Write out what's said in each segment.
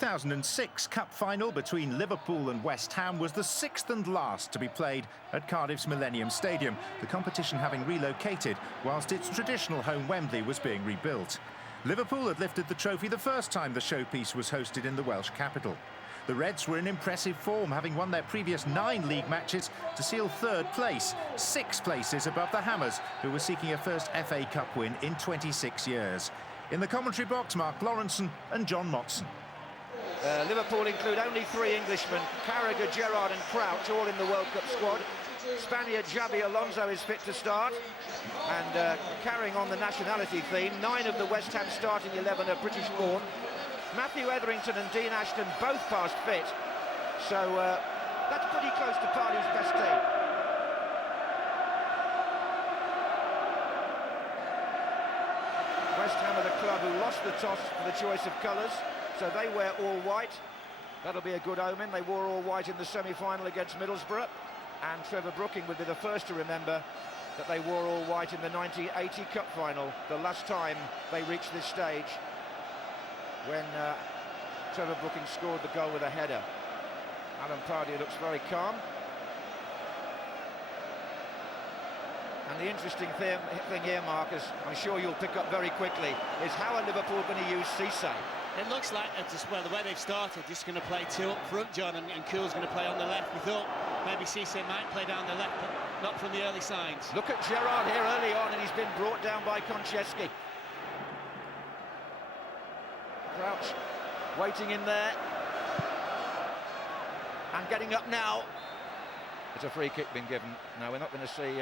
2006 cup final between Liverpool and West Ham was the sixth and last to be played at Cardiff's Millennium Stadium, the competition having relocated whilst its traditional home Wembley was being rebuilt. Liverpool had lifted the trophy the first time the showpiece was hosted in the Welsh capital. The Reds were in impressive form, having won their previous 9 league matches to seal third place, 6 places above the Hammers, who were seeking a first FA Cup win in 26 years. In the commentary box, Mark Lawrenson and John Motson. Liverpool include only 3 Englishmen, Carragher, Gerrard and Crouch, all in the World Cup squad. Spaniard Xabi Alonso is fit to start. And carrying on the nationality theme, 9 of the West Ham starting 11 are British-born. Matthew Etherington and Dean Ashton both past fit. So that's pretty close to Pardew's best team. West Ham are the club who lost the toss for the choice of colours, so they wear all white. That'll be a good omen. They wore all white in the semi-final against Middlesbrough, and Trevor Brooking would be the first to remember that they wore all white in the 1980 Cup final, the last time they reached this stage, when Trevor Brooking scored the goal with a header. Alan Pardew looks very calm. And the interesting thing here, Marcus, I'm sure you'll pick up very quickly, is how are Liverpool going to use Cisse? It looks like, well, the way they've started, just going to play 2 up front, John, and Kuhl's going to play on the left. We thought maybe Cisse might play down the left, but not from the early signs. Look at Gerrard here early on, and he's been brought down by Konchesky. Crouch waiting in there. And getting up now. It's a free kick been given. No, we're not going to see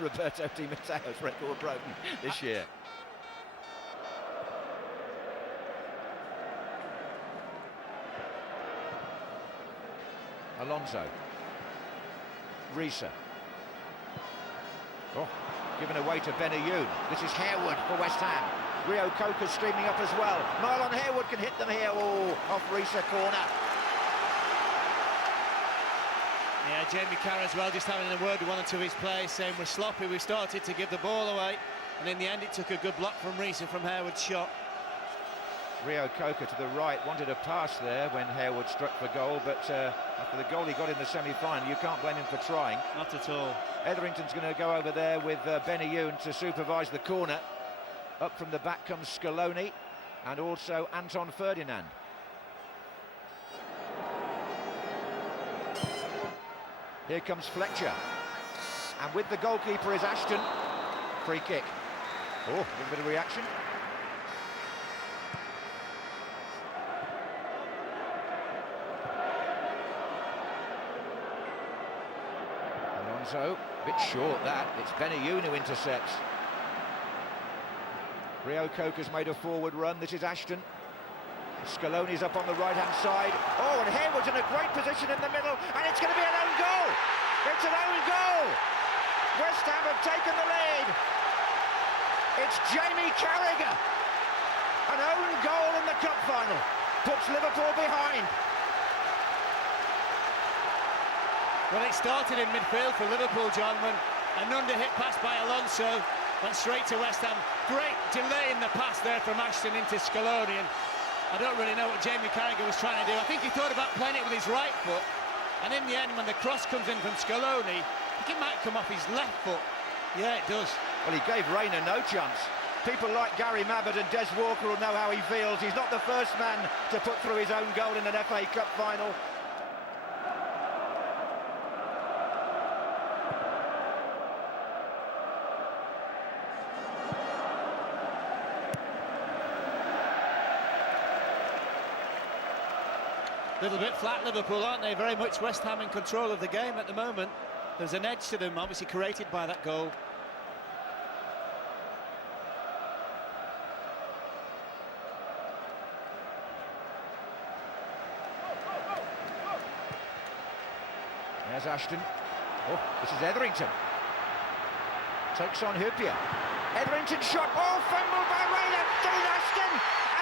Roberto Di Matteo's record broken this year. Alonso. Risa. Oh, given away to Benayoun. This is Harewood for West Ham. Rio Coker's streaming up as well. Marlon Harewood can hit them here. Oh, off Risa corner. Yeah, Jamie Carragher as well, just having a word with 1 or 2 of his players, saying we're sloppy, we started to give the ball away, and in the end it took a good block from Risa from Harewood's shot. Rio Coker to the right, wanted a pass there when Harewood struck for goal, but after the goal he got in the semi-final, you can't blame him for trying. Not at all. Etherington's going to go over there with Benayoun to supervise the corner. Up from the back comes Scaloni and also Anton Ferdinand. Here comes Fletcher, and with the goalkeeper is Ashton. Free kick. Oh, a little bit of reaction. Alonso, a bit short that. It's Benayoun who intercepts. Rio Coker's made a forward run. This is Ashton. Scaloni's up on the right-hand side. Oh, and Harewood's in a great position in the middle, and it's going to be an own goal! It's an own goal! West Ham have taken the lead. It's Jamie Carragher. An own goal in the cup final. Puts Liverpool behind. Well, it started in midfield for Liverpool, John, when an under-hit pass by Alonso went straight to West Ham. Great delay in the pass there from Ashton into Scaloni, and I don't really know what Jamie Carragher was trying to do. I think he thought about playing it with his right foot, and in the end, when the cross comes in from Scaloni, I think it might come off his left foot. Yeah, it does. Well, he gave Reina no chance. People like Gary Mabbott and Des Walker will know how he feels. He's not the first man to put through his own goal in an FA Cup final. Little bit flat, Liverpool, aren't they? Very much West Ham in control of the game at the moment. There's an edge to them, obviously created by that goal. There's Ashton. Oh, this is Etherington. Takes on Hyypiä. Etherington shot. Oh, fumbled by Reina. Dean Ashton.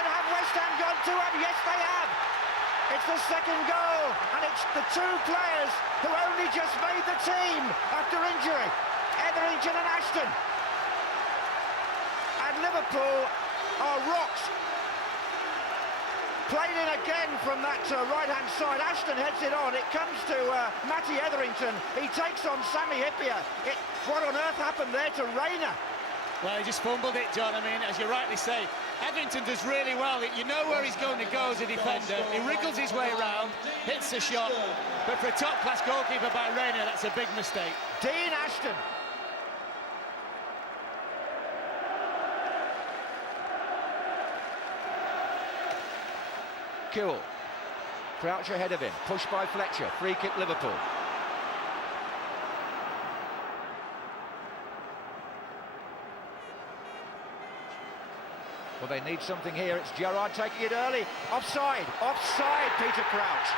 And have West Ham gone 2 up? Yes, they have. It's the second goal, and it's the 2 players who only just made the team after injury, Etherington and Ashton. And Liverpool are rocked. Played in again from that right-hand side. Ashton heads it on. It comes to Matty Etherington. He takes on Sami Hyypiä. What on earth happened there to Rayner? Well, he just fumbled it, John. I mean, as you rightly say, Etherington does really well. You know where he's going to go as a defender. He wriggles his way around, hits the shot. But for a top-class goalkeeper by Rayner, that's a big mistake. Dean Ashton. Kewell. Crouch ahead of him. Pushed by Fletcher. Free kick Liverpool. Well, they need something here. It's Gerrard taking it early. Offside. Offside, Peter Crouch.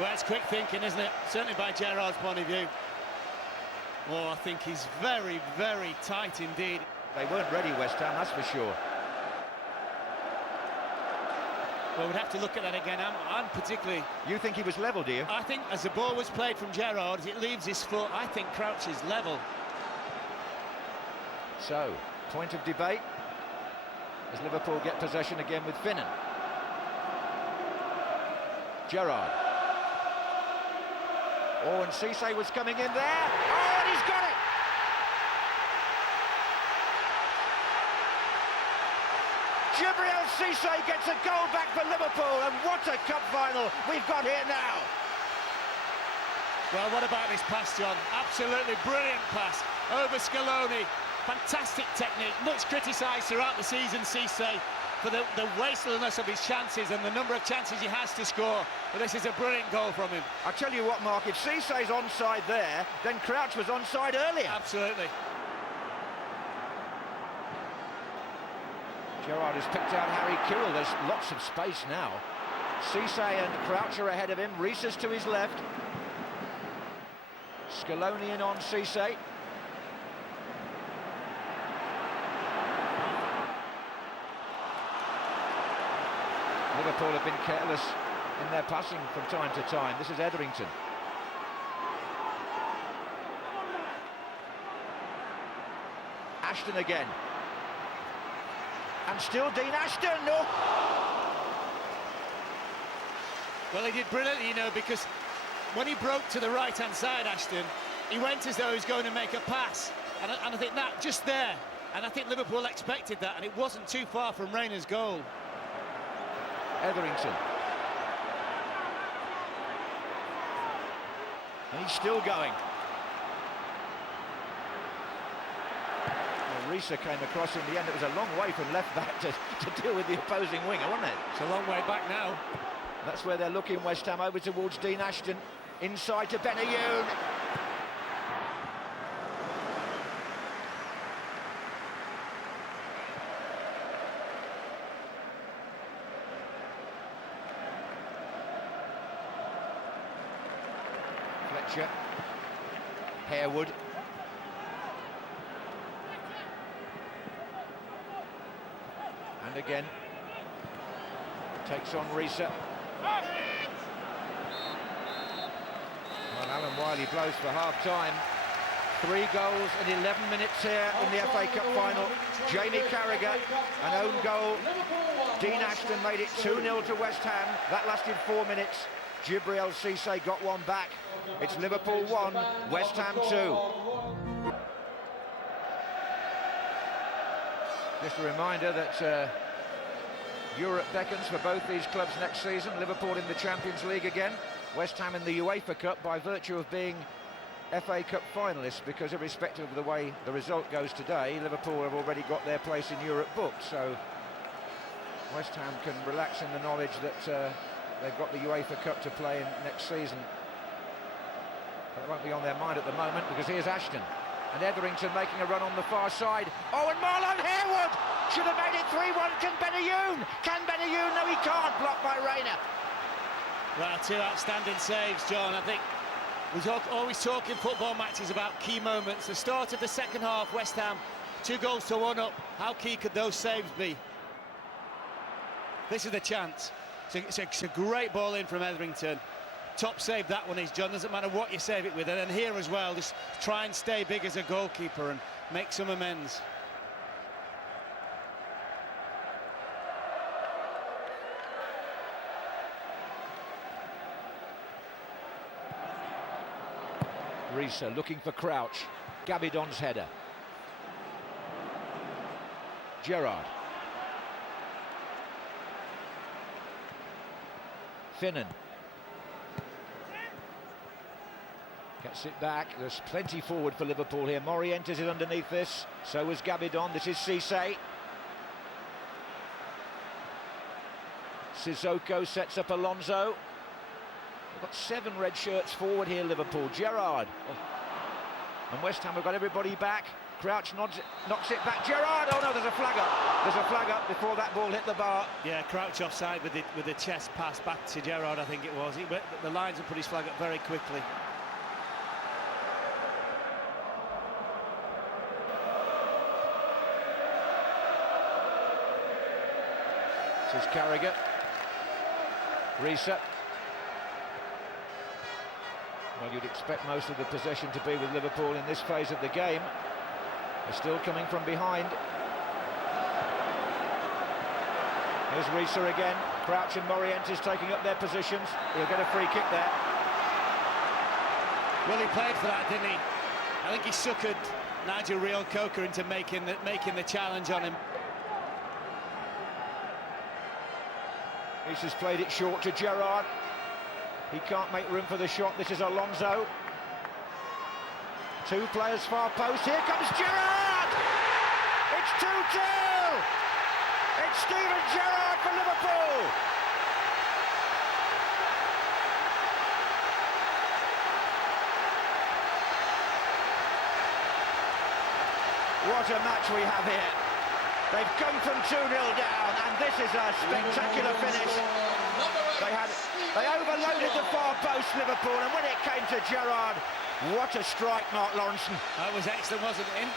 Well, it's quick thinking, isn't it? Certainly by Gerrard's point of view. Oh, I think he's very, very tight indeed. They weren't ready, West Ham, that's for sure. Well, we'd have to look at that again. I'm particularly... You think he was level, do you? I think as the ball was played from Gerrard, it leaves his foot. I think Crouch is level. So, point of debate as Liverpool get possession again with Finnan. Gerrard. Oh, and Cisse was coming in there. Oh, and he's got it! Djibril Cisse gets a goal back for Liverpool, and what a cup final we've got here now. Well, what about this pass, John? Absolutely brilliant pass over Scaloni. Fantastic technique, much criticised throughout the season, Cisse, for the wastefulness of his chances and the number of chances he has to score. But this is a brilliant goal from him. I tell you what, Mark, if Cisse's onside there, then Crouch was onside earlier. Absolutely. Gerrard has picked out Harry Kewell. There's lots of space now. Cisse and Crouch are ahead of him. Rees is to his left. Scaloni in on Cisse. Liverpool have been careless in their passing from time to time. This is Etherington. Ashton again. And still Dean Ashton, no! Well, he did brilliantly, you know, because when he broke to the right-hand side, Ashton, he went as though he was going to make a pass. And I think that, just there, and I think Liverpool expected that, and it wasn't too far from Rayner's goal. Etherington. And he's still going. Risa came across in the end. It was a long way from left back to deal with the opposing winger, wasn't it? It's a long way back now. That's where they're looking, West Ham, over towards Dean Ashton. Inside to Benayoun. Fletcher. Harewood. And again, takes on Risa. Well, Alan Wiley blows for half-time. 3 goals in 11 minutes here in the FA Cup final. Jamie Carragher, an own goal. Dean Ashton made it 2-0 to West Ham. That lasted 4 minutes. Djibril Cisse got one back. It's Liverpool 1, West Ham 2. Just a reminder that Europe beckons for both these clubs next season. Liverpool in the Champions League again. West Ham in the UEFA Cup by virtue of being FA Cup finalists, because irrespective of the way the result goes today, Liverpool have already got their place in Europe booked. So West Ham can relax in the knowledge that they've got the UEFA Cup to play in next season. That won't be on their mind at the moment, because here's Ashton. And Etherington making a run on the far side. Oh, and Marlon Harewood should have made it 3-1. Can Benayoun? Can Benayoun? No, he can't. Blocked by Rayner. Well, 2 outstanding saves, John. I think we always talk in football matches about key moments. The start of the second half, West Ham, 2 goals to 1 up. How key could those saves be? This is the chance. It's a great ball in from Etherington. Top save that one is, John. Doesn't matter what you save it with. And then here as well, just try and stay big as a goalkeeper and make some amends. Risa looking for Crouch. Gabidon's header. Gerrard. Finnan. Gets it back. There's plenty forward for Liverpool here. Morientes is underneath this. So is Gabidon. This is Cisse. Sissoko sets up Alonso. We've got 7 red shirts forward here, Liverpool. Gerrard. And West Ham have got everybody back. Crouch knocks it back. Gerrard! Oh no, there's a flag up. There's a flag up before that ball hit the bar. Yeah, Crouch offside with the chest pass back to Gerrard, I think it was. The lines have put his flag up very quickly. This is Carragher. Risa. Well, you'd expect most of the possession to be with Liverpool in this phase of the game. They're still coming from behind. Here's Risa again. Crouch and Morientes taking up their positions. He'll get a free kick there. Well, he played for that, didn't he? I think he suckered Nigel Reo-Coker into making the challenge on him. Risa's played it short to Gerrard. He can't make room for the shot. This is Alonso. 2 players far post. Here comes Gerrard! It's 2-2! It's Steven Gerrard for Liverpool! What a match we have here. They've come from 2-0 down, and this is a spectacular finish. They overloaded the far post, Liverpool, and when it came to Gerrard, what a strike, Mark Lawrenson. That was excellent, wasn't it?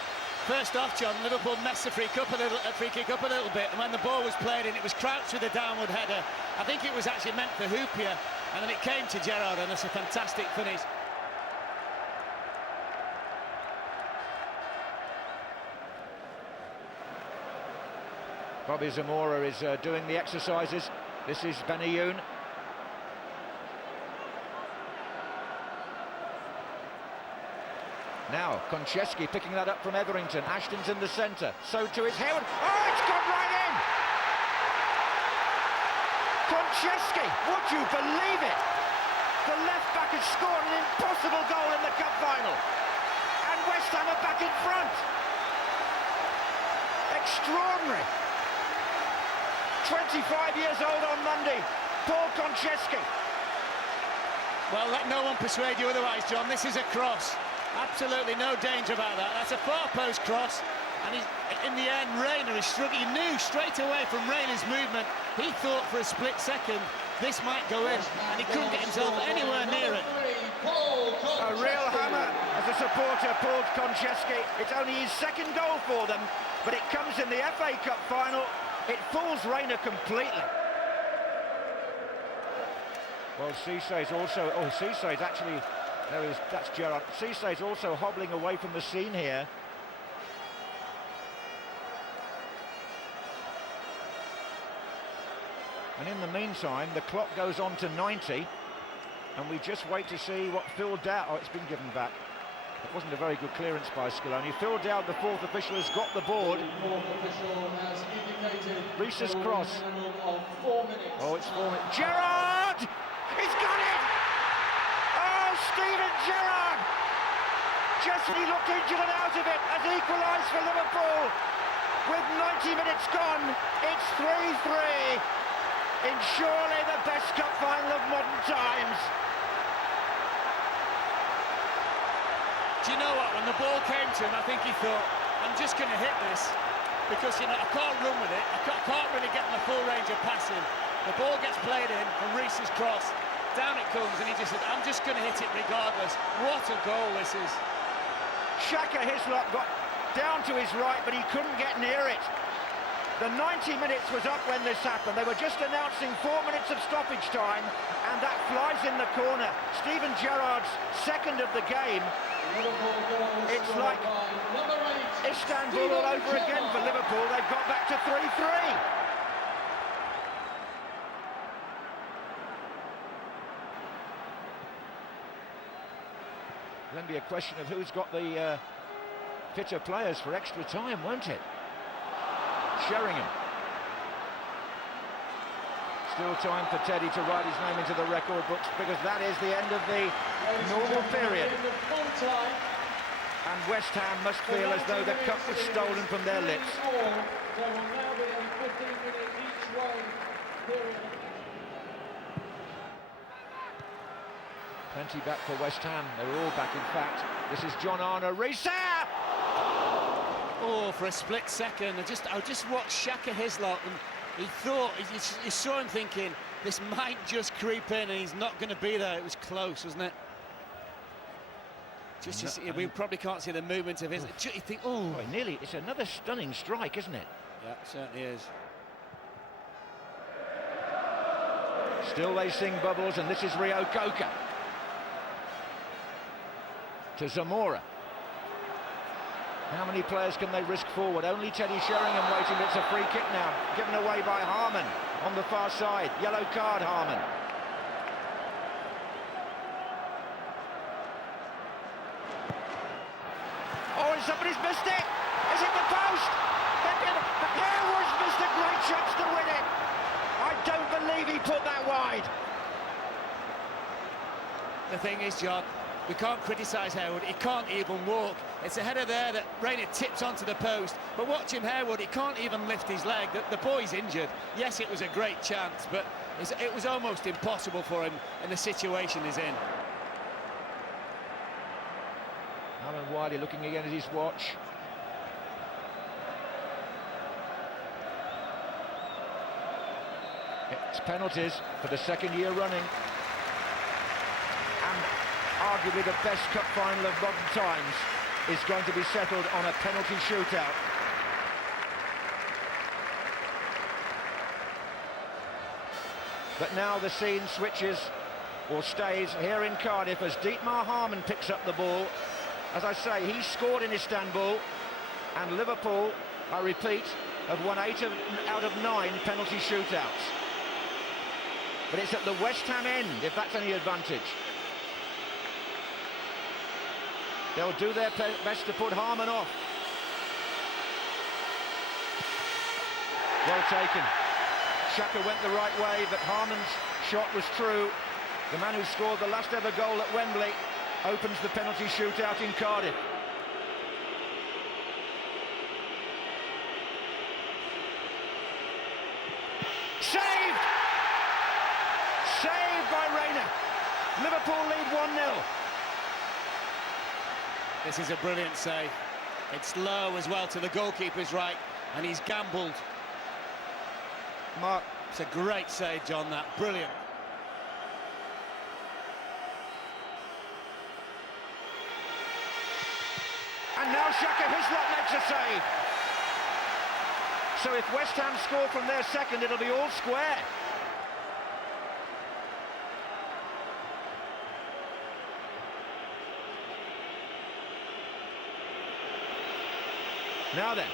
First off, John, Liverpool messed the free kick up a little bit, and when the ball was played in, it was Crouch with a downward header. I think it was actually meant for Hyypiä, and then it came to Gerrard, and it's a fantastic finish. Bobby Zamora is doing the exercises. This is Benayoun. Now, Konchesky picking that up from Etherington. Ashton's in the centre. So to his Hayward. Oh, it's gone right in! Konchesky, would you believe it? The left-back has scored an impossible goal in the cup final. And West Ham are back in front. Extraordinary. 25 years old on Monday, Paul Konchesky. Well, let no one persuade you otherwise, John. This is a cross. Absolutely no danger about that. That's a far post cross, and in the end, Reina is struggling. He knew straight away from Reina's movement. He thought for a split second this might go in, and he couldn't get himself anywhere near it. A real hammer as a supporter, Paul Konchesky. It's only his 2nd goal for them, but it comes in the FA Cup final. It fools Reina completely. Well, Cisse's also... Oh, Cisse's actually... There is... That's Gerrard. Cisse's also hobbling away from the scene here. And in the meantime, the clock goes on to 90. And we just wait to see what Phil Dowd... Oh, it's been given back. It wasn't a very good clearance by Scaloni. Phil Dowd, the 4th official, has got the board. Risa's cross. Oh, it's 4 minutes. Gerrard! He's got it! Oh, Steven Gerrard! Just he looked injured and out of it has equalised for Liverpool. With 90 minutes gone, it's 3-3 in surely the best cup final of modern times. Do you know what? When the ball came to him, I think he thought, I'm just going to hit this because, you know, I can't run with it. I can't really get my full range of passing. The ball gets played in from Risa's cross. Down it comes, and he just said, I'm just going to hit it regardless. What a goal this is. Shaka Hislop got down to his right, but he couldn't get near it. The 90 minutes was up when this happened. They were just announcing 4 minutes of stoppage time, and that flies in the corner. Steven Gerrard's 2nd of the game. It's like Istanbul all over again for Liverpool. They've got back to 3-3. Then be a question of who's got the fitter players for extra time, won't it? Sheringham. Still time for Teddy to write his name into the record books, because that is the end of the normal period. And West Ham must feel as though the cup was stolen from their lips. Plenty back for West Ham. They're all back, in fact. This is John Arne Riise. Oh, for a split second, I just watched Shaka Hislop, and he thought, he saw him thinking, this might just creep in, and he's not going to be there. It was close, wasn't it? We probably can't see the movement of his. You think, oh, nearly. It's another stunning strike, isn't it? Yeah, it certainly is. Still they sing bubbles, and this is Rio Coca. To Zamora. How many players can they risk forward? Only Teddy Sheringham waiting. It's a free kick now, given away by Harman on the far side. Yellow card, Harman. Oh, and somebody's missed it. Is it the post? Harewood's missed a great chance to win it. I don't believe he put that wide. The thing is, John, we can't criticise Harewood. He can't even walk. It's a header there that Rayner tips onto the post. But watch him, Harewood, he can't even lift his leg. The boy's injured. Yes, it was a great chance, but it was almost impossible for him in the situation he's in. Alan Wiley looking again at his watch. It's penalties for the second year running. And arguably the best cup final of modern times is going to be settled on a penalty shootout. But now the scene switches, or stays, here in Cardiff as Dietmar Harman picks up the ball. As I say, he scored in Istanbul, and Liverpool, I repeat, have won 8 out of 9 penalty shootouts. But it's at the West Ham end, if that's any advantage. They'll do their best to put Harman off. Well taken. Shaka went the right way, but Harman's shot was true. The man who scored the last ever goal at Wembley opens the penalty shootout in Cardiff. Saved! Saved by Rayner. Liverpool lead 1-0. This is a brilliant save. It's low as well to the goalkeeper's right, and he's gambled. Mark. It's a great save, John, that. Brilliant. And now Shaka Hislop makes a save. So if West Ham score from their second, it'll be all square. Now then.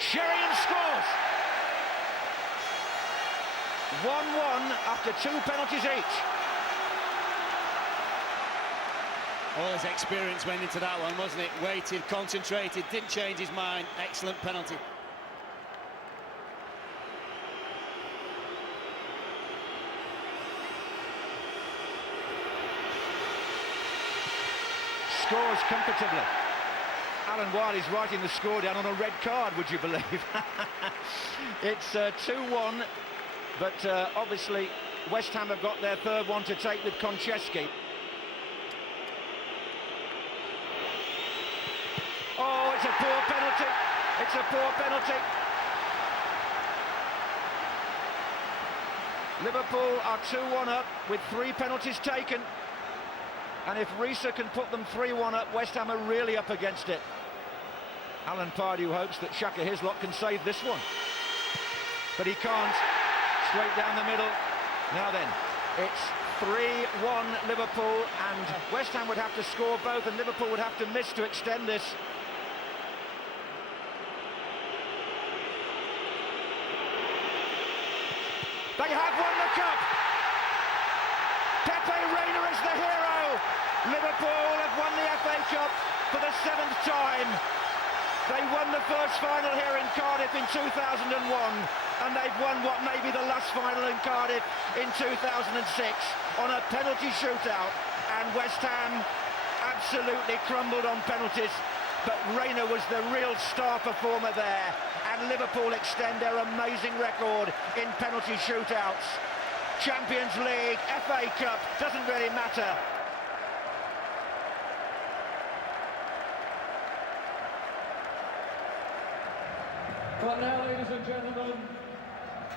Sheringham scores. 1-1 after 2 penalties each. All his experience went into that one, wasn't it? Waited, concentrated, didn't change his mind. Excellent penalty. Scores comfortably. Alan Wiley's writing the score down on a red card, would you believe? It's 2-1, but obviously West Ham have got their third one to take with Konchesky. Oh, it's a poor penalty. It's a poor penalty. Liverpool are 2-1 up with 3 penalties taken. And if Riise can put them 3-1 up, West Ham are really up against it. Alan Pardew hopes that Shaka Hislop can save this one. But he can't. Straight down the middle. Now then, it's 3-1 Liverpool, and West Ham would have to score both, and Liverpool would have to miss to extend this. They have won the cup. Pepe Reina is the hero. Liverpool have won the FA Cup for the 7th time. They won the first final here in Cardiff in 2001, and they've won what may be the last final in Cardiff in 2006 on a penalty shootout, and West Ham absolutely crumbled on penalties, but Reina was the real star performer there, and Liverpool extend their amazing record in penalty shootouts. Champions League, FA Cup, doesn't really matter. But now, ladies and gentlemen,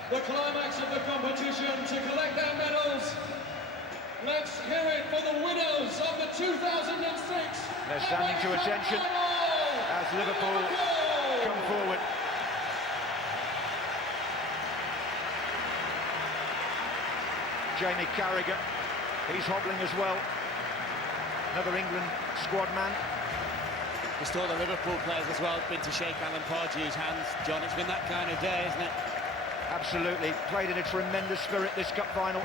the climax of the competition to collect their medals. Let's hear it for the winners of the 2006. They're standing to attention as Liverpool come forward. Jamie Carragher, he's hobbling as well. Another England squad man. We saw the Liverpool players as well been to shake Alan Pardew's hands. John, it's been that kind of day, isn't it? Absolutely. Played in a tremendous spirit this cup final.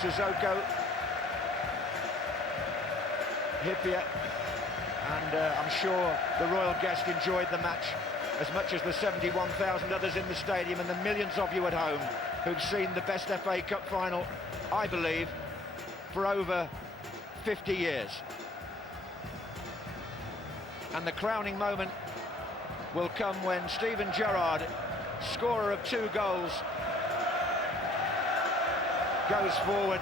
Sissoko, Hyypiä, and I'm sure the royal guest enjoyed the match as much as the 71,000 others in the stadium and the millions of you at home who've seen the best FA Cup final, I believe, for over 50 years. And the crowning moment will come when Steven Gerrard, scorer of 2 goals, goes forward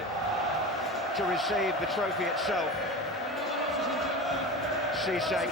to receive the trophy itself. Cisse